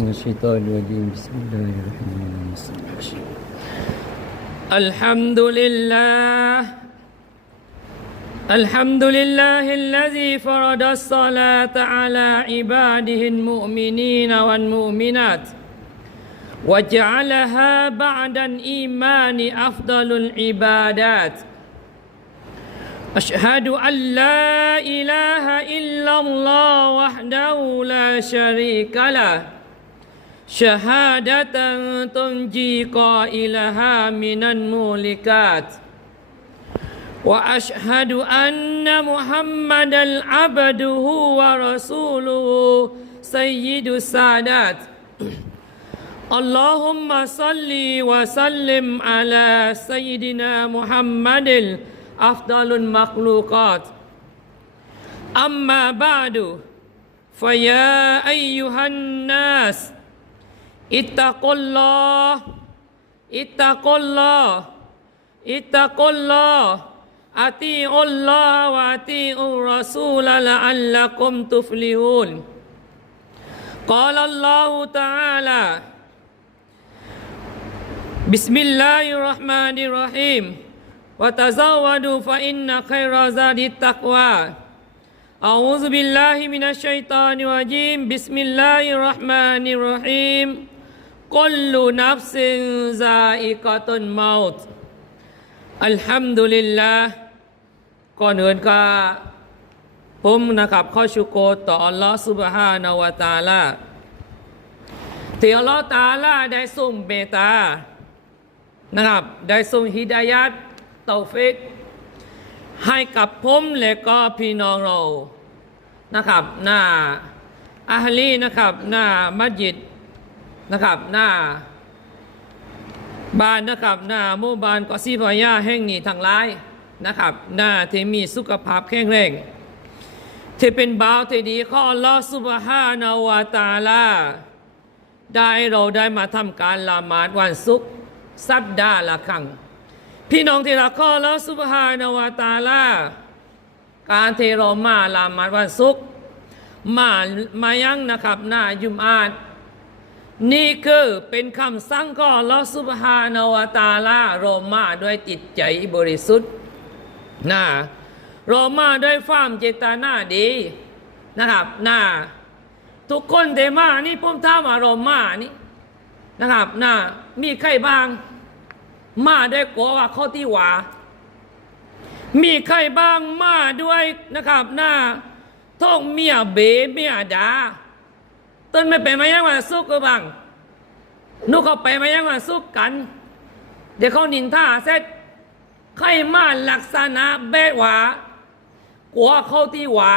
من الشيطان الرجيم. بسم الله الرحمن الرحيم. الحمد لله. الحمد لله الذي فرض الصلاة على عباده المؤمنين والمؤمنات وجعلها بعد الإيمان أفضل العبادات. أشهد أن لا إله إلا الله وحده لا شريك له. شهادة تنجي قائلها من المولكات وأشهد أن محمدا عبده ورسوله سيد السادات. اللهم صل وسلم على سيدنا محمد أفضل المخلوقات. أما بعد فيا أيها الناس اتقوا الله. اتقوا الله. اتقوا الله. أطيعوا الله وأطيعوا الرسول لعلكم تفلحون. قال الله تعالى بسم الله الرحمن الرحيم. وتزودوا فإن خير زاد التقوى. أعوذ بالله من الشيطان الرجيم. بسم الله الرحمن الرحيم. กุลลูนับซินซาอิกอตุนเมาต์อัลฮัมดุลิลละก่อนอื่นก็ผมนะครับข้อชูโกต่ออัลลอฮ์สุบฮานาวตาลาที่อัลลอฮ์ตาลาได้ส่งเบตานะครับ ได้ส่งฮิดายัดเตาฟิกให้กับผมและก็พี่น้องเรานะครับหน้าอาฮลีนะครับหน้ามัสยิด นะครับหน้าบ้านนะครับหน้าหมู่บ้านกอซีพายาแห่งนี้ทั้งหลายนะครับหน้าที่มีสุขภาพแข็งแรงที่เป็นบ่าวที่ดีของอัลอฮฺซุบฮานาวะตาลาได้เราได้มาทำการละหมาดวันศุกร์สัปดาห์ละครั้ง พี่น้องที่รักข้อล้วสุบฮานาวาตาลาการที่เรามาละหมาดวันศุกร์มามายังนะครับหน้ายุมอาด นี่คือเป็นคำสั่งของอัลอสุบฮานาวาตาลาเรมาด้วยจิตใจบริสุทธิ์นะเรมาด้วยความเจตนาดีนะครับนะทุกคนเดมานี่ผมถามว่าเรมานี่นะครับนะมีใครบ้าง มาด้วยกลัวว่าข้อที่หวามีใครบ้างมาด้วยนะครับหน้าท้องเมียเบเมียดา ต้นไม่ไปมายังวันสุกก็บ้างนุกเขาไปมายังวันสุกกัน เดี๋ยวเขานินท่าเสร็จใครมาลักษณะเบหวากลัวเข้าที่หวา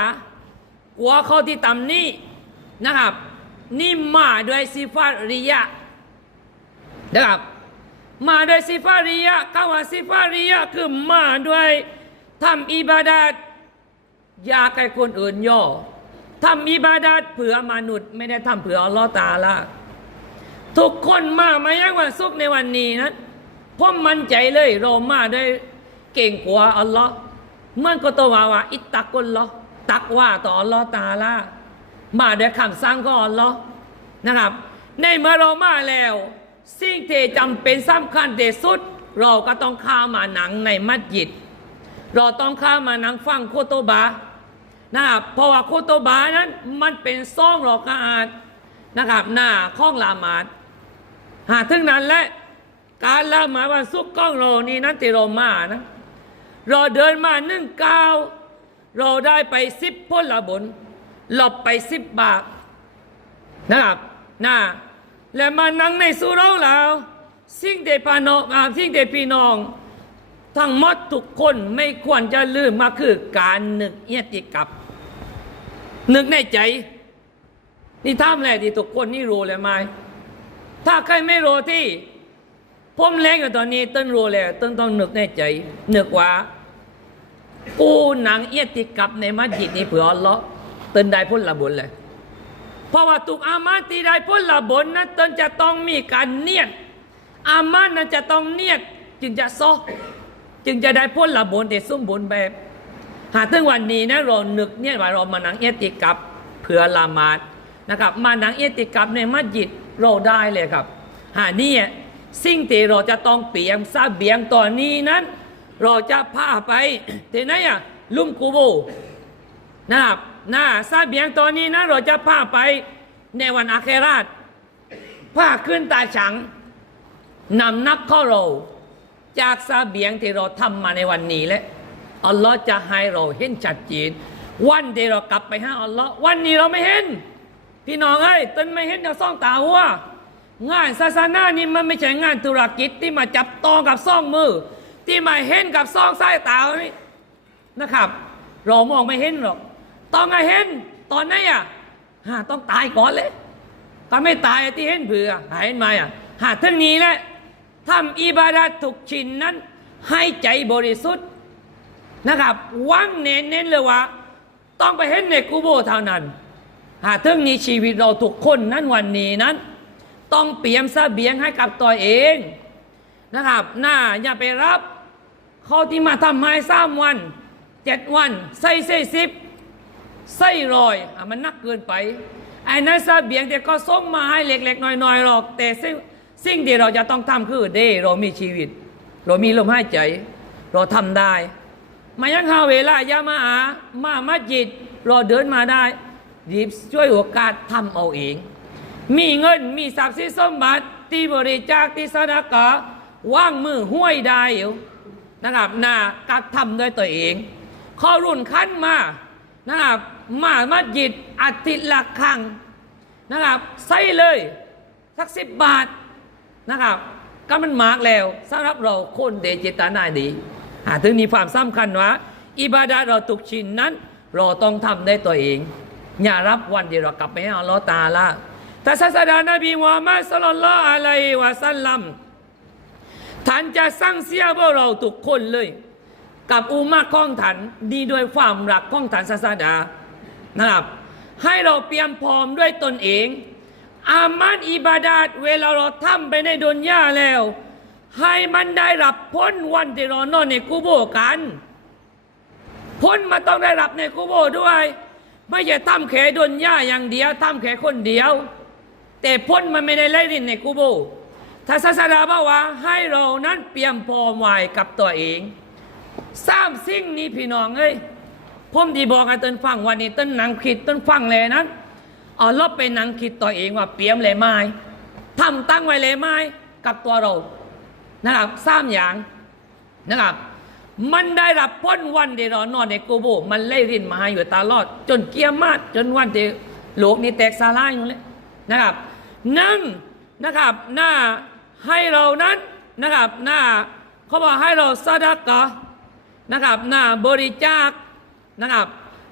กลัวเข้าที่ตำนี่นะครับ นี่มาด้วยสิฟาริยะนะครับมาด้วยซิฟาริยะคำว่าซิฟาริยะคือมาด้วยทำอิบาดัดอยากให้คนอื่นย่อ ทำอิบาดัดเผื่อมนุษย์ ไม่ได้ทำเผื่ออัลลอฮ์ตาละทุกคนมามายังวันศุกในวันนี้นะผมมั่นใจเลยเรามาได้เก่งกว่าอัลลอฮ์เมื่อก็ตัวว่าว่าอิตตักุลลอฮ์ตักว่าต่ออัลลอฮ์ตาละมาด้วยคำสั่งของอัลลอฮ์นะครับ ในเมื่อเรามาแล้ว สิ่งที่จำเป็นสำคัญที่สุด เราก็ต้องข้ามาหนังในมัสยิด เราต้องข้ามาหนังฟังโคตบา นะครับเพราะว่าโคโตบานั้นมันเป็นซ่องรอกาอาดนะครับหน้าข้องละหมาดหาถึงนั้นและการละหมาดวันซุกก้องเรานี่นั้นที่เรามานะเราเดินมาหนึ่งก้าวเราได้ไปสิบพ้นละบนหลบไปสิบบาทนะครับนะและมานั่งในสุเราแล้วสิ่งเดปานองอาสิ่งเดพี่น้อง ทั้งหมดทุกคนไม่ควรจะลืมมาคือการนึกเอติกับ นึกในใจ นี่ท่ามแหละที่ทุกคนนี่รู้เลยไหมถ้าใครไม่รู้ที่ผมแรงอยู่ตอนนี้ต้นรู้แล้วต้นต้องนึกในใจนึกว่ากูหนังเอียติกับในมัสยิดนี้เผื่ออัลลาะห์ต้นได้พ้นละบุญเลยเพราะว่าทุกอามาตที่ได้ผลละบนนั้นตนจะต้องมีการเนียดอามานั้นจะต้องเนียดจึงจะซอจึงจะได้ผลละบนแต่สมบูรณ์แบบ หากถึงวันนี้นะเรานึกเนี่ยว่าเรามานังเอติกับเผื่อละหมาดนะครับ มาหนังเอติกับในมัสยิดเราได้เลยครับหานี่สิ่งที่เราจะต้องเปลี่ยนซาเบียงตอนนี้นั้น เราจะพาไปที่ไหนอะลุ่มกูโบนะครับนะซาเบียงตอนนี้นะเราจะพาไปในวันอาเคราตพาขึ้นตาฉังนำนักข้าเราจากซาเบียงที่เราทำมาในวันนี้แหละ อัลลอฮ์จะให้เราเห็นชัดเจนวันที่เรากลับไปหาอัลลอฮ์วันนี้เราไม่เห็น พี่น้องเอ้ยต้นไม่เห็นกับซ่องตาหัวงานศาสนานี่มันไม่ใช่งานธุรกิจที่มาจับต้องกับซ่องมือ ที่มาเห็นกับซ่องสายตานี่นะครับ เรามองไม่เห็นหรอกต้องให้เห็นตอนไหนอะฮะต้องตายก่อนเลยถ้าไม่ตายที่เห็นเผื่อหาเห็นไหมอะหาทั้งนี้แหละทำอิบาดาทุกชิ้นนั้น ให้ใจบริสุทธิ์ นะครับว่างเน้นเน้นเลยว่าต้องไปเห็นในกูโบเท่านั้น หาถึงนี้ชีวิตเราทุกคนนั้นวันนี้นั้น ต้องเปลี่ยนเบียงให้กับตัวเองนะครับหน้าอย่าไปรับเขาที่มาทำไม้สามวันเจ็ดวันใส่ใส่สิบไส้รอยอะมันนักเกินไปไอ้นั้นซาเบียงแต่ก็ส่งมาให้เล็กๆน้อยๆหรอก แต่สิ่งสิ่งที่เราจะต้องทำคือเดเรามีชีวิต เรามีลมหายใจ เราทำได้ มายังหาเวลาอย่ามาหามามัสยิดราเดินมาได้รีบช่วยโอกาสทำเอาเอง มีเงินมีทรัพย์สินสมบัติที่บริจาคที่สดากะว่างมือห้วยได้อยู่นะครับนากัดทำด้วยตัวเอง ข้อรุ่นขั้นมานะครับมามัสยิดอาทิตย์ละครั้งนะครับใส่เลยสักสิบบาทนะครับก็มันมากแล้วสำหรับเราคนเดเจตนาดี หาถึงมีความสำคัญว่าอิบาดาเราทุกชินนั้น เราต้องทำได้ตัวเอง อย่ารับวันเดียวเรากลับไปให้อัลลอฮ์ตาละแต่ศาสดานบีมุฮัมมัดสลลัลอะลัยวะสัลลัมท่านจะสร้างเสียพวกเราทุกคนเลย กับอุมาของท่านดีด้วยความรักของท่านศาสดานะครับ ให้เราเตรียมพร้อมด้วยตนเอง อามันอิบาดาเวลาเราทำไปในดุนยาแล้ว ให้มันได้รับพ้นวันที่เรานอนในกูโบกันพ้นมาต้องได้รับในกูโบด้วย ไม่ใช่ทำแค่ดุนยาอย่างเดียวทำแค่คนเดียว แต่พ้นมันไม่ได้ไล่รินในกูโบถ้าศาสดาบอกว่าให้เรานั้นเตรียมพร้อมไว้กับตัวเองสร้ามสิ่งนี้พี่น้องเอ้ยผมที่บอกให้ต้นฟังวันนี้ต้นหนังคิดต้นฟังเลยนั้นเอาลบไปหนังคิดตัวเองว่าเปรียมเลยไม้ทำตั้งไว้เลยไม้กับตัวเรา นะครับสามอย่างนะครับ มันได้รับพ้นวันเดยวเรานอนในโกโบ มันไล่รินมาให้อยู่ตลอด จนเกียร์มาดจนวันที่โลกนี้แตกสลายอยู่เลยนะครับหนึ่งนะครับหน้าให้เรานั้นนะครับหน้าเขาบอกให้เราซาดากกะนะครับหน้าบริจาคนะครับ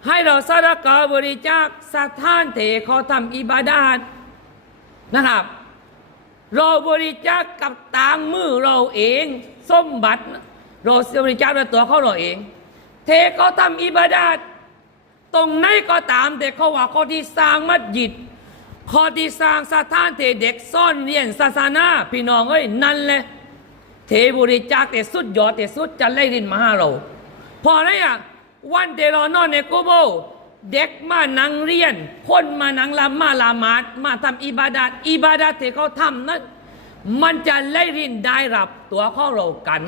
ให้เราสดกาบริจาคสถานเถเขาทำอิบาดาตนะครับ เราบริจาคกับตางมือเราเองสมบัติ เราบริจาคด้วยตัวเขาเราเอง เทเขาทำอิบาดาตตรงไหนก็ตามแต่เขาว่าเขาที่สร้างมัสยิดข้อที่สร้างสถานเทเด็กซ่อนเรียนศาสนาพี่น้องเอ้ยนั่นแหละเทบริจาคแต่สุดยอดแต่สุดจะไล่รินมาหาเรา พอไรอะวันเดรอนอนในกูโบ เด็กมานังเรียน คนมานังละมาละหมาดมาทำอิบาดาตอิบาดาตที่เขาทำนั้นมันจะไล่รินได้รับตัวขอเรากัน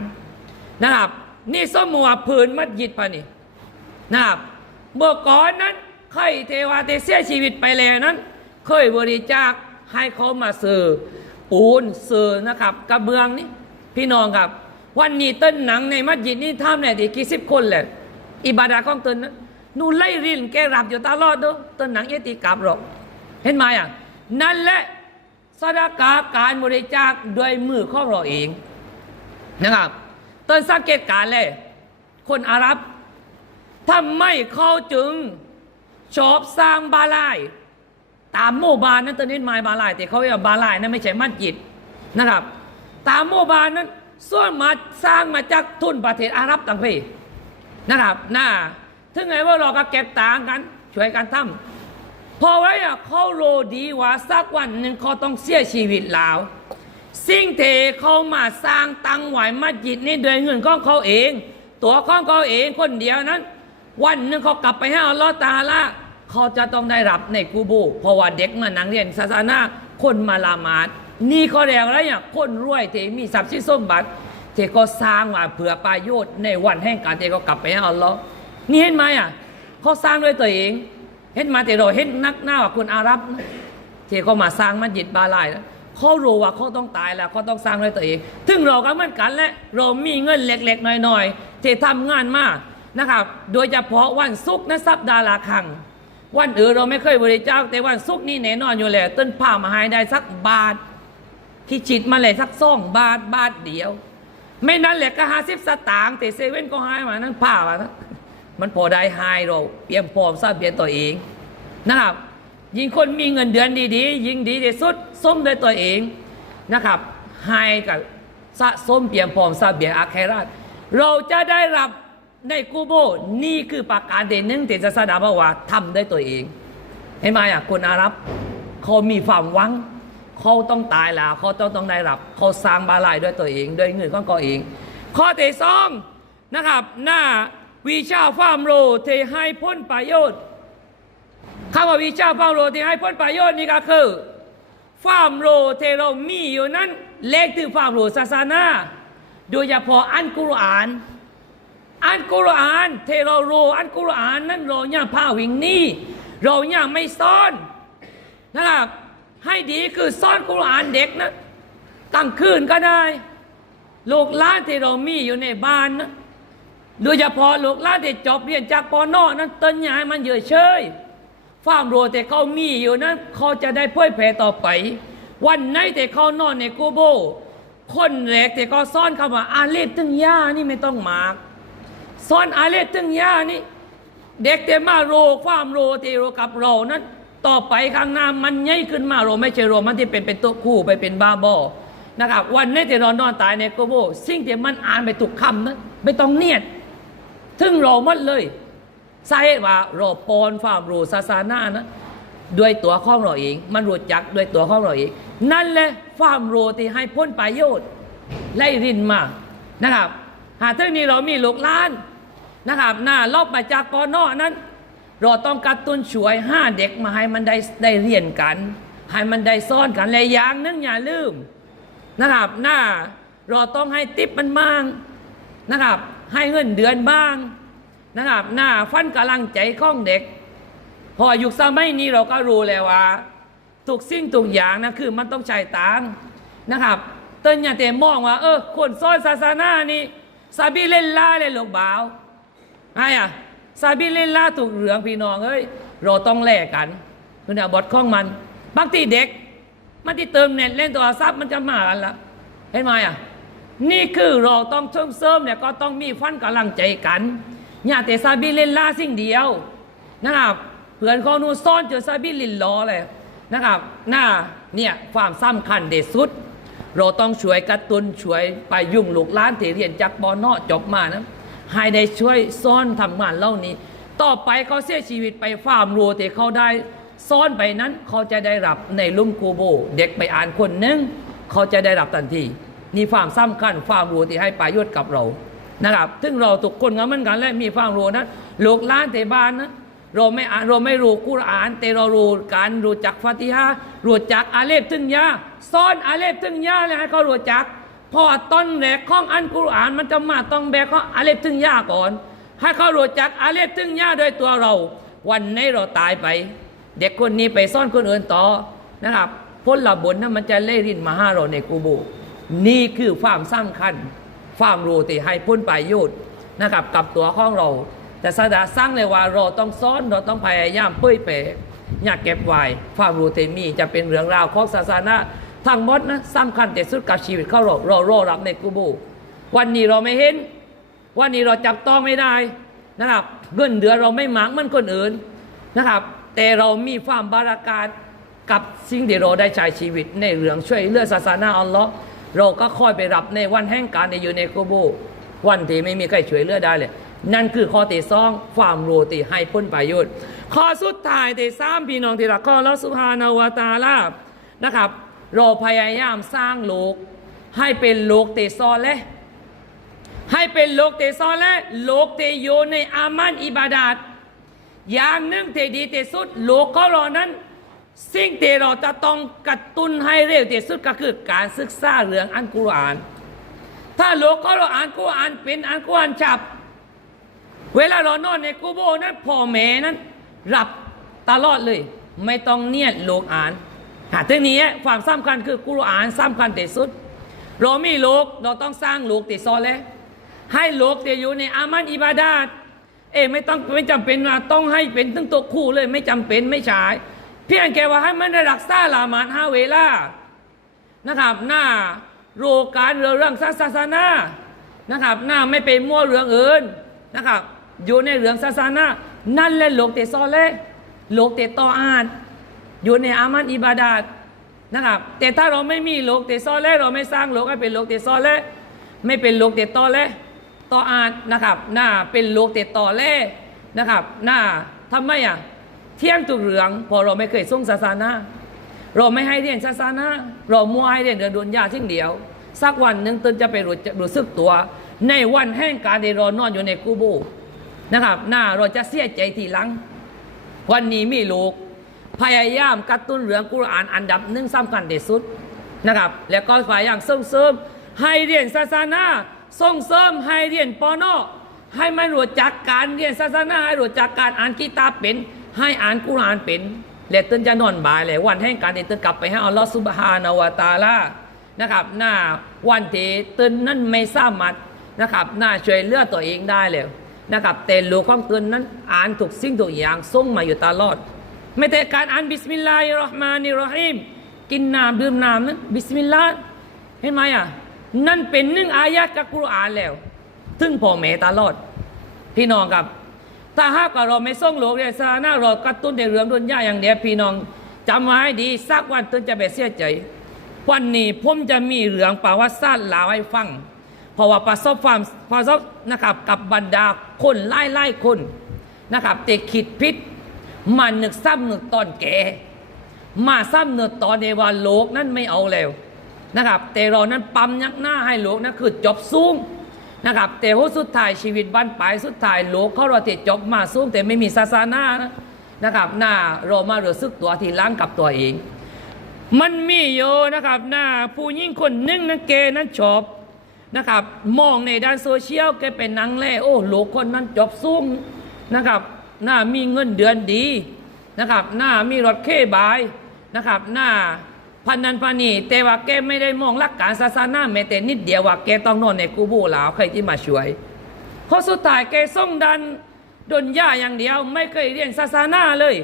นะครับ นี่สมมติว่าผืนมัดยิดปะนี่นะครับเมื่อก่อนนั้นเคยเทวาเตเสียชีวิตไปแล้วนั้น เคยบริจาคให้เขามาซื้อปูนซื้อนะครับ กระเบื้องนี่พี่น้องครับ วันนี้ต้นหนังในมัสยิดนี่ทำเนี่ยดีกี่สิบคนเลยอิบาดาของต้นนั้น นู่นไล่รินแกรับอยู่ตลอดเด้อต้นหนังเอติกับหรอก เห็นไหมอะ นั่นแหละสดากาการบริจาคด้วยมือของเราเองนะครับต้นสังเกตการเลย คนอาหรับทำไมเขาจึงชอบสร้างบาลาย ตามโมบานนั้นตอนนี้ไม้บาลาย แต่เขาเรียกว่าบาลายนั้นไม่ใช่มัสยิดนะครับ ตามโมบานนั้นส่วนมาสร้างมาจากทุนประเทศอาหรับต่างประเทศนะครับน่า ถึงไงว่าเราก็เก็บต่างกันช่วยกันทำพอไว้อะเขาโรดีว่าสักวันหนึ่งเขาต้องเสียชีวิตแล้ว สิ่งเทเขามาสร้างตังไหวมัสยิดนี่ด้วยเงินของเขาเอง ตัวของเขาเองคนเดียวนั้น วันหนึ่งเขากลับไปให้อัลลอฮ์ตาละเขาจะต้องได้รับในกูโบเพราะว่าเด็กมานังเรียนศาสนาคนมาละมาดนี่เขาเรียกอะไรเนี่ยคนรวยที่มีทรัพย์สินสมบัติที่ก็สร้างมาเผื่อประโยชน์ในวันแห่งการที่เขากลับไปให้อัลลอฮ์ นี่เห็นไหมอะเขาสร้างด้วยตัวเอง เห็นมาแต่เราเห็นนักหน้าว่าคนอาหรับที่เขามาสร้างมัสยิดบาลายนะเขารู้ว่าเขาต้องตายแล้วเขาต้องสร้างด้วยตัวเองถึงเราก็เหมือนกันแหละเรามีเงินเล็กๆน้อยๆที่ทำงานมากนะครับ โดยเฉพาะวันศุกร์นะสัปดาห์ละครั้งวันอื่นเราไม่เคยบริจาคแต่วันศุกร์นี่แน่นอนอยู่แล้วต้นผ้ามาให้ได้สักบาทที่จิตมาเลยสักสองบาทบาทเดียว ไม่นั้นแหละก็ห้าสิบสตางค์แต่เซเว่นก็ให้มานั่นผ้ามานะ มันพอได้ให้เราเตรียมพร้อมสร้างเปลี่ยนตัวเองนะครับ ยิ่งคนมีเงินเดือนดีๆ ยิ่งดีที่สุดส้มด้วยตัวเองนะครับให้กับสะสมเตรียมพร้อมสร้างเปลี่ยนอาคราตเราจะได้รับในกูโบนี่คือประการเด่นหนึ่งที่ศาสนาบอกว่าทำได้ตัวเองเห็นไหมอะคนอาหรับเขามีความหวังเขาต้องตายแล้วเขาต้องต้องได้รับเขาสร้างบาลายด้วยตัวเอง ด้วยเงินของเขาเอง ข้อที่สองนะครับหน้า วิชาฟาร์มโรที่ให้พ้นประโยชน์คำว่าวิชาฟาร์มโรที่ให้พ้นประโยชน์นี่ก็คือฟาร์มโรที่เรามีอยู่นั้นเล็กถึงฟาร์มโรศาสนาโดยเฉพาะอันกุรอาน อันกุรอานเทเราโรอันกุรอานนั้นเราย่างผ้าวิ่งนี่เราย่างไม่ซ่อนนะครับให้ดีคือซ่อนกุรอานเด็กนะกลางคืนก็ได้ ลูกล้านที่เรามีอยู่ในบ้านนะ โดยเฉพาะลูกหลานที่จบเรียนจากปอนอนั้นต้นยายมันเยอะเชยฟามร์มโรแต่เขามีอยู่นั้นเขาจะได้เผยแผ่ต่อไป วันไหนแต่เขานอนในกูโบ คนแรกแต่ก็ซ่อนคำว่าอาเลฟตึงย่านี่ไม่ต้องมากซ่อนอาเลฟตึงย่านี่ เด็กเตมาโรความโรเตโรกับเรานั้น ต่อไปข้างหน้ามันใหญ่ขึ้นมาโรไม่ใช่โรมันที่เป็นเป็นตัวคู่ไปเป็นบาบอนะครับ วันนี้ที่เรานอนตายในโกโบ สิ่งที่มันอ่านไปถูกคำนั้นไม่ต้องเนียด ถึงเราหมดเลยสาเหตุว่าเราปอนความรู้ศาสนานะด้วยตัวข้องเราเอง มันรู้จักด้วยตัวข้องเราเอง นั่นแหละความรู้ที่ให้พ้นประโยชน์ไล่รินมานะครับ หากเท่านี้เรามีลูกล้านนะครับหน้ารอบมาจากกอนอนั้น เราต้องกระตุ้นช่วยห้าเด็กมาให้มันได้ได้เรียนกัน ให้มันได้ซ่อนกันและอย่างนึงอย่าลืมนะครับหน้าเราต้องให้ติปมันบ้างนะครับ ให้เงินเดือนบ้างนะครับหน้าฟันกำลังใจของเด็ก พอยุคสมัยนี้เราก็รู้แล้วว่าทุกสิ่งทุกอย่างนะคือมันต้องใช้ตังนะครับเต้นอย่าเตมองว่า เออคนซ้อยศาสนานี่ซาบิเล่นล่าเลยหลกบ่าวไอ้อะซาบิลินล่าถูกเหลืองพี่น้องเอ้ยเราต้องแลกกันคุณอาบทข้องมันบางทีเด็ก มันที่เติมเน็ตเล่นโทรศัพท์มันจะมากันละเห็นไหมอะ นี่คือเราต้องเชิมเสริมเนี่ยก็ต้องมีฟันกำลังใจกันอย่าแต่ซาบิลินล่าสิ่งเดียวนะครับเพื่อนของนูซ่อนเจอซาบิลินล้อเลยนะครับหน้าเนี่ยความสำคัญเด็ดสุด เราต้องช่วยกระตุนช่วยไปยุ่งลูกล้านที่เรียนจากบอนอจบมานะให้ได้ช่วยซ่อนทำงานเหล่านี้ ต่อไปเขาเสียชีวิตไปฟาร์มรัวที่เขาได้ซ่อนไปนั้นเขาจะได้รับในลุ่มกูโบ เด็กไปอ่านคนหนึงเขาจะได้รับทันที นี่ความสำคัญฟามรัวที่ให้ประโยชน์กับเรานะครับซึ่งเราทุกคนก็เหมือนกันและมีฟามรัวนั้นลูกหล้านเตบ้านนะเราไม่อ่านเราไม่รู้กุรอาน แต่เรารู้การรู้จักฟาติฮะรู้จักอาเลฟถึงยาซ่อนอาเลฟถึงยาเลยให้เขารู้จักพราะว่าต้นแรกข้องอันกุรอานมันจะมาต้องแบกขออาเลฟถึงยาก่อน ให้เขารู้จักอาเลฟถึงยาโดยตัวเรา วันนี้เราตายไป เด็กคนนี้ไปซ่อนคนอื่นต่อนะครับพ้นละบนนั้นมันจะเล่รินมาห้าเราในกูโบ นี่คือความสำคัญความรู้ที่ให้พ้นประโยชน์นะครับกับตัวของเรา แต่สดาสร้างเลยว่าเราต้องซ่อนเราต้องพยายามเผยแผ่อยากเก็บไว้ความรู้ที่มีจะเป็นเรื่องราวของศาสนาทั้งหมดนะสำคัญที่สุดกับชีวิตเขาเราเรารอรับในกูโบวันนี้เราไม่เห็น วันนี้เราจับต้องไม่ได้นะครับเงินเดือนเราไม่หมางเหมือนคนอื่นนะครับ แต่เรามีความบาราการกับสิ่งที่เราได้ใช้ชีวิตในเรื่องช่วยเลือศาสนาอัลลอฮ์ เราก็ค่อยไปรับในวันแห่งการที่อยู่ในกูโบวันที่ไม่มีใครช่วยเหลือได้เลย นั่นคือข้อที่สองความรู้ที่ให้พ้นประโยชน์ข้อสุดท้ายที่สามพี่น้องที่รักข้อแล้วสุภานาวตาลานะครับเราพยายามสร้างโลก ให้เป็นโลกเตซอและให้เป็นโลกเตซอและโลกเตโยในอามันอิบาดาตอย่างหนึ่งที่ดีที่สุดโลูกของเรานั้น สิ่งที่เราจะต้องกระตุ้นให้เร็วที่สุดก็คือการศึกษาเรื่องอันกุรอาน ถ้าลูกของเราอ่านกุรอานเป็นอ่านกุรอานจับ เวลาเรานอนในกูโบนั้นพ่อแม่นั้นรับตลอดเลย ไม่ต้องเนียดโลกอ่านหาทีนี้ความสำคัญคือกุรอานสำคัญที่สุด เรามีโลกเราต้องสร้างโลกติดซอแล้วให้โลกที่อยู่ในอามันอิบาดาตเอ้ไม่ต้องไม่จำเป็นว่าต้องให้เป็นตั้งตัวคู่เลยไม่จำเป็นไม่ใช่ เพียงแค่ว่าให้มันได้รักษาละหมาดห้าเวลานะครับ หน้าโรการเรื่องศาสนานะครับ หน้าไม่ไปมั่วเรื่องอื่นนะครับ อยู่ในเรื่องศาสนานั่นแหละโลกเตซอเลโลกเตต่ออ่าน อยู่ในอามันอิบาดาตนะครับแต่ถ้าเราไม่มีโลกเตซอเลเราไม่สร้างโลกให้เป็นโลกเตซอเลไม่เป็นโลกเตต่อเลต่ออ่านนะครับ หน้าเป็นโลกเตต่อเลนะครับ หน้าทำไมอะ เที่ยงตุกเหลืองพอเราไม่เคยส่งศาสนาเราไม่ให้เรียนศาสนาเรามัวให้เรียนเรื่องดุนยาทิ้งเดียว สักวันหนึ่งตนจะไปรู้รู้สึกตัว ในวันแห่งการที่เรานอนอยู่ในกูโบนะครับหน้าเราจะเสียใจทีหลัง วันนี้มีลูก พยายามกระตุ้นเรื่องกุรอานอันดับหนึ่งสำคัญที่สุดนะครับ แล้วก็พยายามส่งเสริมให้เรียนศาสนาส่งเสริมให้เรียนปอนอให้มันรู้จักการเรียนศาสนาให้รู้จักการอ่านกีตาเป็น ให้อ่านกุรานเป็นและเตือนจะนอนบ่ายเลยวันแห่งการเตือนกลับไปให้อัลลอฮฺซุบฮานาวตาลานะครับ หน้าวันที่เตือนนั้นไม่สามารถนะครับ หน้าช่วยเลือตัวเองได้แล้วนะครับ แต่ลูกของตนนั้นอ่านถูกสิ่งถูกอย่างส่งมาอยู่ตลอด ไม่แต่การอ่านบิสมิลลาฮิรราะห์มานิรราะฮีมกินน้ำดื่มน้ำนั้นบิสมิลลาห์เห็นไหมอะนั่นเป็นหนึ่งอายะห์จากกุรอานแล้วถึงพ่อแม่ตลอด พี่น้องครับ ถ้าหากว่าเราไม่ส่งลูกเรียนศาสนาเรากระตุ้นในเรื่องดุนยาอย่างเดียวพี่น้องจำไว้ให้ดีสักวันตนจะไปเสียใจ วันนี้ผมจะมีเรื่องประวัติศาสตร์ล่าให้ฟัง เพราะว่าประสบความประสบนะครับกับบรรดาคนไล่ไล่คนนะครับแต่คิดพิษมานึกซ้ำนึกตอนแก่มาซ้ำนึกตอนในว่าโลกนั้นไม่เอาแล้วนะครับ แต่เรานั้นปั๊มยักหน้าให้โลกนั้นคือจบสูง นะครับแต่ว่าสุดท้ายชีวิตบ้านปลายสุดท้ายโลกเขาเราติดจบมาสูงแต่ไม่มีศาสนานะนะครับหน้าเรามารู้สึกตัวทีหล้างกับตัวเอง มันมีอยู่นะครับหน้าผู้หญิงคนนึงนั้นเกนั้นชอบนะครับมองในด้านโซเชียลแกเป็นนางแล่โอ้โหคนนั้นจบสูงนะครับหน้ามีเงินเดือนดีนะครับหน้ามีรถเคบายนะครับหน้า พันนันพานีแต่ว่าแกไม่ได้มองหลักการศาสนาแม้แต่นิดเดียวว่าแกต้องนอนในกูโบลาวใครที่มาช่วยเพราะสุดท้ายแกส่งดันดนย่าอย่างเดียวไม่เคยเรียนศาสนาเลย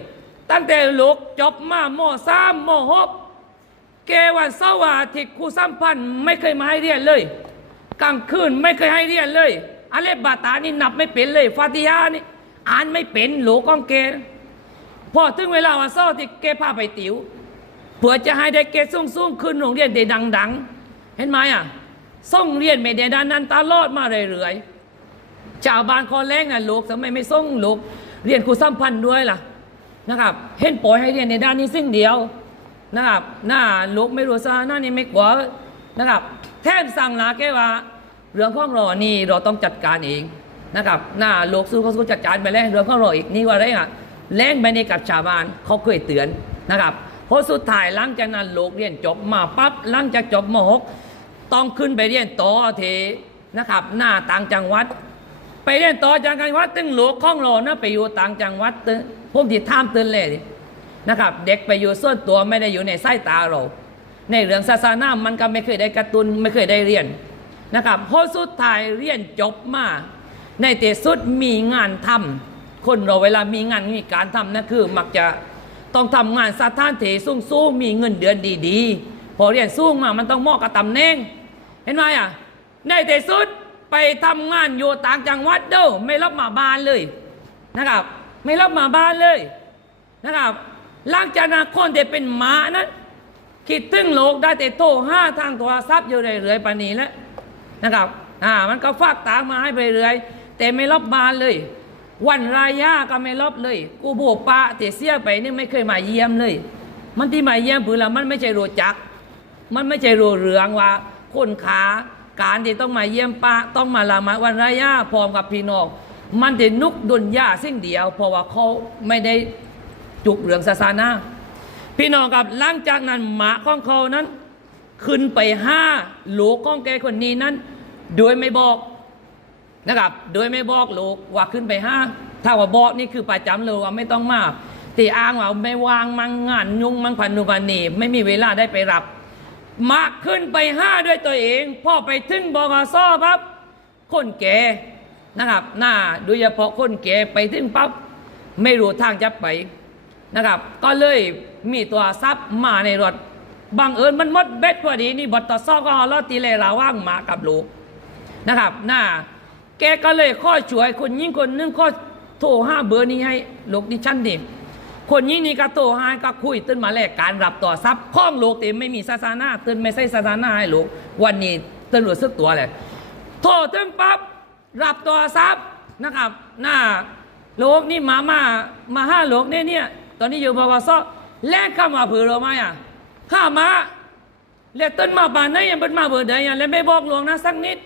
ตั้งแต่ลูกจบมาโมสามโมหกเกวันเสาร์อาทิตย์ครูสัมพันธ์ไม่เคยมาให้เรียนเลย กลางคืนไม่เคยให้เรียนเลยอาเลฟบาตานี่นับไม่เป็นเลย ฟาติฮานี่อ่านไม่เป็นโหลก้องเกพอถึงเวลาวันเสาร์อาที่เกพาไปติวเพื่อจะให้ได้เกสูงสูงๆขึ้นโรงเรียนได้ดัง ๆ เห็นไหมอะส่งเรียนไม่ได้ด้านนั้นตลอดมาเรื่อยๆชาวบ้านคอแรงน่ะลูกทำไมไม่ส่งลูกเรียนครูสัมพันธ์ด้วยล่ะนะครับ เห็นปล่อยให้เรียนในด้านนี้สิ่งเดียวนะครับหน้าลูกไม่รู้ซะหน้านี่ไม่กลัวนะครับ แทบสั่งลาแกว่า เรื่องของรานี่เราต้องจัดการเองนะครับหน้าลูกสู้เขาสู้จัดการไปแล้วเรื่องของราอีกนี่ว่าไรอะแรงไปในกับชาวบ้านเขาเคยเตือนนะครับ เพราะสุดท้ายหลังจากนั้นลูกเรียนจบมาปั๊บหลังจากจบมหกต้องขึ้นไปเรียนต่อเทนะครับ หน้าต่างจังหวัด ไปเรียนต่อจากจังหวัดตึงหลวงข้องเรานะไปอยู่ต่างจังหวัดตึงพวกที่ท่ามเตือนเลยนะครับ เด็กไปอยู่ส่วนตัวไม่ได้อยู่ในสายตาเรา ในเรื่องศาสนามันก็ไม่เคยได้กระตุนไม่เคยได้เรียนนะครับพอสุดท้ายเรียนจบมา ในเตสุดมีงานทำคนเราเวลามีงานมีการทำนั่นคือมักจะ ต้องทำงานสถานที่สูงสูงมีเงินเดือนดีๆ พอเรียนสูงมามันต้องเหมาะกับตำแหน่ง เห็นไหมอะในที่สุดไปทำงานอยู่ต่างจังหวัดเด้อไม่รับมาบ้านเลยนะครับ ไม่รับมาบ้านเลยนะครับหลังจากนั้นคนที่เป็นหมานั้นคิดถึงโลกได้แต่โทรห้าทางโทรศัพท์อยู่เรื่อยๆปานนี้แล้วนะครับอ่ามันก็ฝากตามมาให้ไปเรื่อยแต่ไม่รับบ้านเลย วันรายาก็ไม่รับเลย กูโบกปะแต่เสียไปนี่ไม่เคยมาเยี่ยมเลย มันที่มาเยี่ยมผือละมันไม่ใช่รู้จัก มันไม่ใช่รู้เรื่องว่า คนขาการที่ต้องมาเยี่ยมป้าต้องมาละมาวันรายาพร้อมกับพี่น้องมันจะนุกดุนยาสิ่งเดียว เพราะว่าเขาไม่ได้จุกเรื่องศาสนาพี่น้องกับหลังจากนั้นหมาของเขานั้น ขึ้นไปห้าหลูกของแกคนนี้นั้นโดยไม่บอก นะครับ โดยไม่บอกลูกว่าขึ้นไปห้าถ้าว่าบอกนี่คือประจำเลยว่าไม่ต้องมาตีอ้างว่าไม่วางมังงานยุงมังพันนุบันนีไม่มีเวลาได้ไปรับ มาขึ้นไปห้าด้วยตัวเอง พ่อไปถึงบกสปั๊บคนแก่นะครับหน้าโดยเฉพาะคนแก่ไปถึงปั๊บไม่รู้ทางจะไปนะครับ ก็เลยมีตัวทรัพย์มาในรถบังเอิญมันมดเบ็ดพอดีนี่บทต่อซอก็ฮอลอตีเลยระว่างมากับลูกนะครับหน้า กก็เลยข้อช่วยคนยิ่งคนนึงข้อโทรห้าเบอร์นี้ให้ลูกดิฉันดิคนยิ่งนี่ก็โทรให้ก็คุยตื่นมาแลกการรับต่อทรัพย์ข้องลูกแต่ไม่มีศาสนาตื่นไม่ใช่ศาสนาให้ลูกวันนี้ตื่นรู้สึกตัวเลยโทรถึงปั๊บรับต่อทรัพย์นะครับหน้าลูกนี่มามามาห้าลูกเนี่ยเนี่ยตอนนี้อยู่บกสแลกเข้ามาเผื่อเราไหมอะข้ามาแล้วต้นมาป่านไหนยังเป็นมาเบอร์ใดอะแล้วไม่บอกหลวงนะสักนิด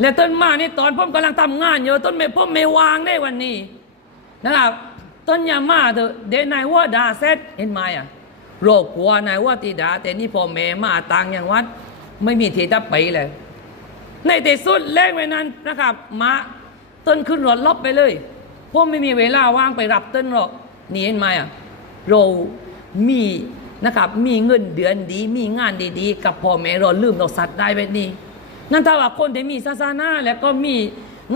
แล้วต้นมานี่ตอนผมกำลังทำงานอยู่ต้นไม่ผมไม่วางได้วันนี้นะครับต้นยามาเถอะเดนายว่าดาเซตเห็นไหมอะโรคกลัวนายว่าตีดา แต่นี่พอแม่มาต่างอย่างวัด ไม่มีที่จะไปเลย ในที่สุดแรกไว้นั้นนะครับมาต้นขึ้นรถลบไปเลยผมไม่มีเวลาว่างไปรับต้นหรอกนี่เห็นไหมอะเรามีนะครับมีเงินเดือนดี มีงานดีๆ กับพ่อแม่เราลืมเราสัตว์ได้แบบนี้ นั่นถ้าว่าคนที่มีศาสนาแล้วก็มี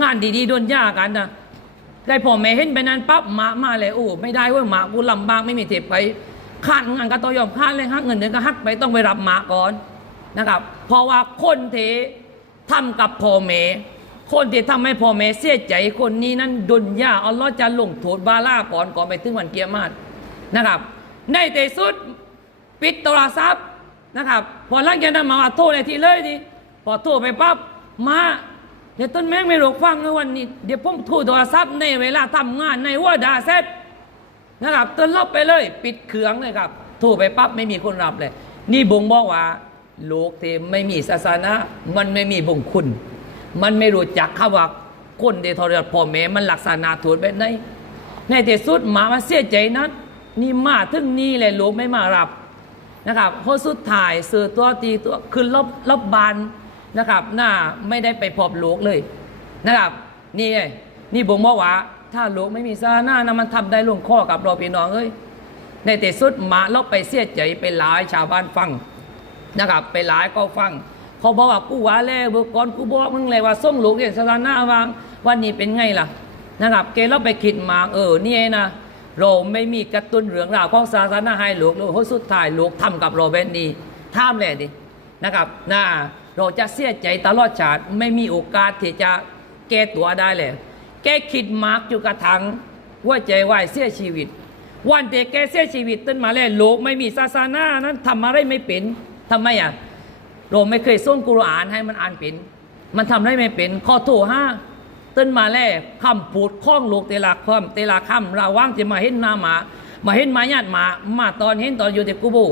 งานดีๆโดนยากันนะได้พ่อแม่เห็นไปนั้นปั๊บหมามาเลยโอ้ไม่ได้เว้ยหมากูลำบากไม่มีเทปไปขาดงานก็ต้องยอมขาดเลยฮักเงินเดือนก็ฮักไปต้องไปรับหมาก่อนนะครับเพราะว่าคนที่ทำกับพ่อแม่คนที่ทำให้พ่อแม่เสียใจคนนี้นั้นดุนยาอัลลอฮ์จะลงโทษบาลาก่อนก่อนไปถึงวันเกียรตินะครับ ในที่สุดปิดโทรศัพท์นะครับพอหลังจากนั้นมาว่าโทรในที่เลยดิพ อโทรไปปั๊บมาเดี๋ยวต้นแมงไม่รู้ฟังนะวันนี้ เดี๋ยวผมโทรโทรศัพท์ในเวลาทำงานในว่าดาเซตนะครับต้นลบไปเลย ปิดเครื่องเลยครับโทรไปปั๊บไม่มีคนรับเลย นี่บ่งบอกว่าโลกที่ไม่มีศาสนามันไม่มีบุญคุณ มันไม่รู้จักคำว่าคนเดทอรยศพ่อแม่มันลักษณะถูกแบบไหนในที่สุดหมามาเสียใจนัดนี่มาถึงนี่เลยลูกไม่มารับนะครับเพราะสุดท้ายเสือตัวตีตัวขึ้นรบรบบาน นะครับ หน้าไม่ได้ไปพบลูกเลยนะครับ นี่ไงนี่บ่งบอกว่า ถ้าลูกไม่มีซาหน้านะมันทำได้ลงข้อกับเราพี่น้องเอ้ยในแต่สุดหมาเราไปเสียใจไปหลายชาวบ้านฟังนะครับ ไปหลายก็ฟังเขาบอกว่ากูว่าแล้วเมื่อก่อนกูบอกมึงเลยว่าส่งลูกเรียนศาสนาวางวันนี้เป็นไงล่ะนะครับเกเราไปคิดมาเออนี่นะเราไม่มีกระตุ้นเรื่องราวของศาสนาให้ลูกลูกสุดท้ายลูกทำกับเราแบบนี้ท่ามเลยดินะครับนะ เราจะเสียใจตลอดชาติไม่มีโอกาสที่จะแก้ตัวได้เลย แกคิดมากอยู่กระทังว่าใจวายเสียชีวิต วันเด็กแกเสียชีวิตต้นมาแล้วลูกไม่มีศาสนานั้นทำอะไรไม่เป็นทำไมอะเราไม่เคยส่งกุรอานให้มันอ่านเป็น มันทำได้ไม่เป็นข้อโทษห้าตื่นมาแล้วคำพูดข้องลูกเตลาคำเตลาคำราว่างจะมาเห็นหน้าหมา มาเห็นมาญาติหมา มาตอนเห็นตอนอยู่ที่กูบู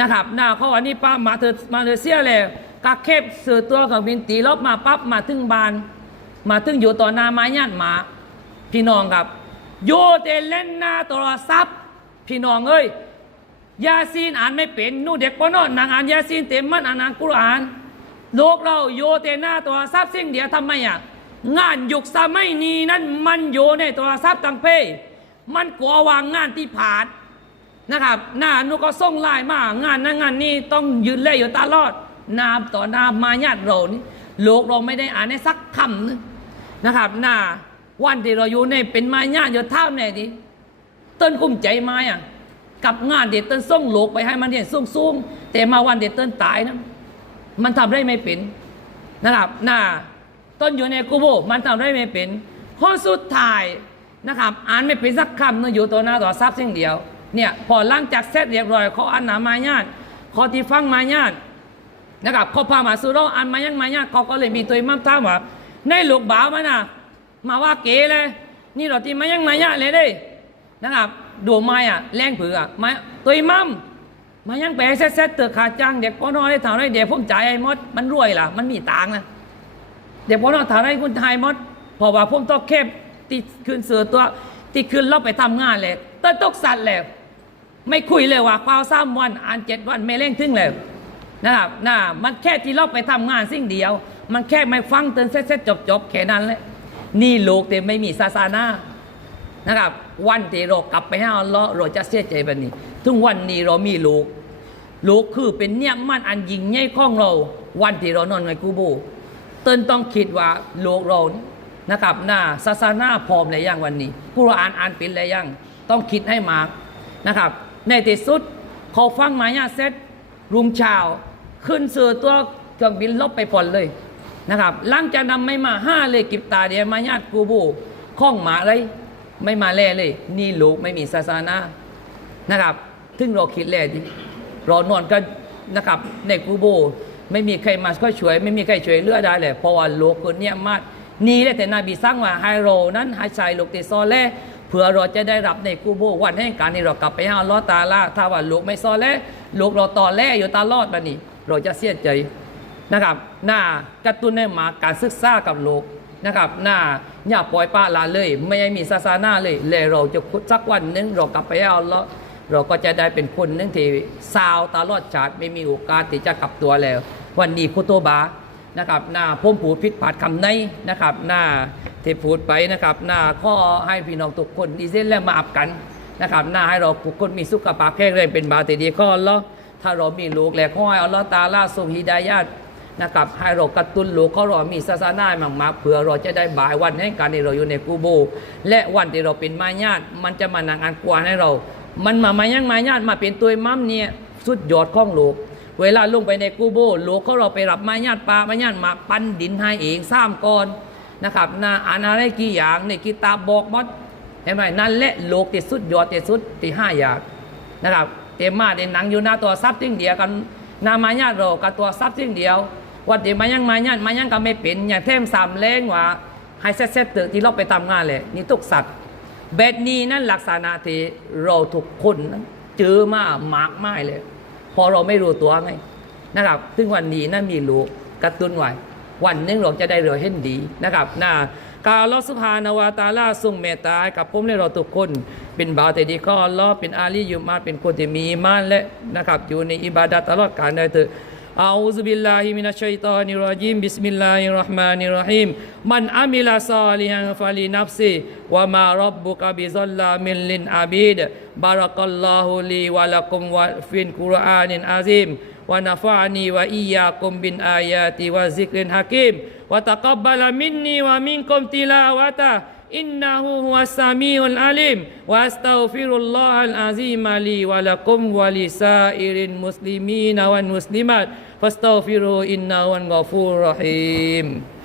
นะครับหน้าเขาอันนี้ป้ามาเธอมาเธอเสียแล้ว กาเข็บเสือตัวของบินตีรอบมาปั๊บมาถึงบาน มาถึงอยู่ต่อหน้าหมาญาติหมาพี่น้องครับโยเตเล่นหน้าโทรศัพท์ พี่น้องเอ้ยยาซีนอ่านไม่เป็นนู่เด็กปนอนนางอ่านยาซีนเต็มมันอ่านอ่านกุรอาน โลกเราโยเตหน้าโทรศัพท์สิ่งเดียวทำไมอะงานยุคสมัยนี้นั้นมันอยู่ในโทรศัพท์ต่างเพศมันกลัววางงานที่ผ่านนะครับหน้านุก็ส่งไลน์มางานนั้นงานนี้ต้องยืนเล่อยู่ตลอด นาต่อนามาญาติเรานี่โลกเราไม่ได้อ่านในสักคำนึงนะครับหน้าวันที่เราอยู่ในเป็นมาญาติอยู่ท่ามไหนดิต้นกุ้มใจมาอะกับงานเด็ดต้นส่งโลกไปให้มันเรียนสูงๆแต่มาวันเด็ดต้นตายนะมันทำได้ไม่เป็นนะครับหน้าต้นอยู่ในกูโบมันทำได้ไม่เป็นข้อสุดท้ายนะครับอ่านไม่เป็นสักคำนะอยู่ตัวหน้าต่อทรัพย์สิ่งเดียวเนี่ยพอหลังจากเสร็จเรียบร้อยเขาอ่านหนามาญาติขาที่ฟังมาญาติ นะครับเขาพามาสู่เรอ่านมายังมาญาติเขาก็เลยมีตัวอิหมัมถามว่าในลูกบ่าวมันนะมาว่าเก๋เลย นี่เราที่มายังมาญาติเลยเด้นะครับดูไม้อะแรงผืออะไม้ตัวอิหมัมมายังแปลเซ็ตๆเตือขาจ้างเด็กก็น้อยถามได้เดี๋ยวผมจ่ายไอ้มดมันรวยล่ะมันมีตังค์นะเดี๋ยวพอเราถามให้คุณไทยมดเพราะว่าผมต้องเข้มติดขึ้นเสือตัวติดขึ้นเราไปทำงานเลยต้นตกสัตว์แล้วไม่คุยเลยว่าเปล่าสามวันอ่านเจ็ดวันไม่เร่งถึงเลย นะครับน่ามันแค่ที่เราไปทำงานสิ่งเดียว มันแค่ไม่ฟังเตือนเสร็จจบจบแค่นั้นแหละนี่โลกแต่ไม่มีศาสนานะครับ วันที่เรากลับไปหาอัลเลาเราจะเสียใจแบบนี้ถึงวันนี้เรามีลูกลูกคือเป็นเนี่ยมันอันยิ่งใหญ่ของเรา วันที่เรานอนในกูโบเตือนต้องคิดว่าโลกเรานะครับหน้าศาสนาพร้อมแล้วยังวันนี้กุรอานอ่านเป็นแล้วยังต้องคิดให้มากนะครับ ในที่สุดเขาฟังมายาเสร็จรุ่งเช้า ขึ้นเสือตัวเครื่องบินลบไปผ่อนเลยนะครับหลังจากนั้นไม่มาห้าเลยกิบตาเดียมายาตกูบูข้องหมาเลยไม่มาแล่เลย นี่ลูกไม่มีศาสนานะครับถึงเราคิดแล่ดิเรานอนกันนะครับในกูโบ ไม่มีใครมาก็ช่วย ไม่มีใครช่วยเลือได้เลยเพราะว่าโลกคนเนี้ยมากนี่แหละแต่นบีสร้างว่าให้เรนั้นให้ใจลูกติซอแล่เพื่อเราจะได้รับในกูโบวันแห่งการนี้เรากลับไปหาอัลอตาล่าถ้าว่าลูกไม่ซอแลลูกเราต่อแล่อยู่ตลอดบันนี้ เราจะเสียใจนะครับหน้ากระตุ้นให้มาการศึกษากับโลกนะครับหน้าอย่าปล่อยปละละเลย ไม่ให้มีศาสนาเลยเลยเราจะสักวันหนึงเรากลับไปหาอัลลอฮ์เราก็จะได้เป็นคนหนึงที่สาวตลอดชาติไม่มีโอกาสที่จะกลับตัวแล้ว วันนี้คุโตบานะครับหน้าพ่มผูพิษผาดคำในนะครับหน้าเทพูดไปนะครับหน้าข้อให้พี่น้องทุกคนดีเซนและมาอับกันนะครับหน้าให้เราทุกคนมีสุขภาพแข็งแรงเป็นบาติดีข้อแล้ว ถ้าเรามีลูกแล้วข้อให้อัลลอฮ์ตาลาทรงฮิดายาตนะครับให้เรากระตุ้นลูกเขาเรามีศาสนาหมั่งมาเผื่อเราจะได้บ่ายวันแห่งการที่เราอยู่ในกูโบ และวันที่เราเป็นมาญาติมันจะมานังอันกวนให้เรา มันมามายังมาญาติมาเป็นตัวมั่มเนี่ยสุดยอดของโลกเวลาลงไปในกูโบโลกเขาเราไปรับมาญาติปลามาญาติมาปั้นดินให้เองสร้างก่อนนะครับนาอานอะไรกี่อย่างในกิตาบบอกมดเห็นไหมนั่นแหละโลกที่สุดยอดที่สุดที่ห้าอย่างนะครับ เตมมาในหนังอยู่หน้าตัวซับทิ้งเดียวกันนามาญาติเรกับตัวซับทิ้งเดียววันที่มายังมาญาติมายังก็ไม่เป็นอย่างเทมสามแรงว่าให้เซ็ตๆเตอที่เราไปทำงานเลยนี่ตุกสัตว์แบบนี้นั่นลักษณะที่เราทุกคนนั้นเจอมามากมายเลย พอเราไม่รู้ตัวไงนะครับซึ่งวันนี้นั่นมีลูกกระตุ้นไว้วันนึงเราจะได้เรือเห็นดีนะครับนะ กาลอสุภานาวาตาล่าทรงเมตตากับผมและเราทุกคน เป็นบาวแต่ดีก็ลอเป็นอาลียุมาเป็นคนที่มีมานและนะครับอยู่ในอิบาดะตลอดกาลได้ถืออาอุบิลลาฮิมินัชชัยตอนิรจิมบิสมิลลาฮิราะห์มานิราะฮิมมันอามิลาซาลิฮังฟาลีนับซีวะมารับบุกะบิซัลลามินลินอาบิดบารักัลลอฮุลีวะลักุมวะฟินกุรอานินอาซิม ونفعني وإياكم بالآيات والذكر الحكيم وتقبل مني ومنكم تلاوته. إنه هو السميع العليم. وأستغفر الله العظيم لي ولكم ولسائر المسلمين والمسلمات. فاستغفروه إنه هو الغفور الرحيم.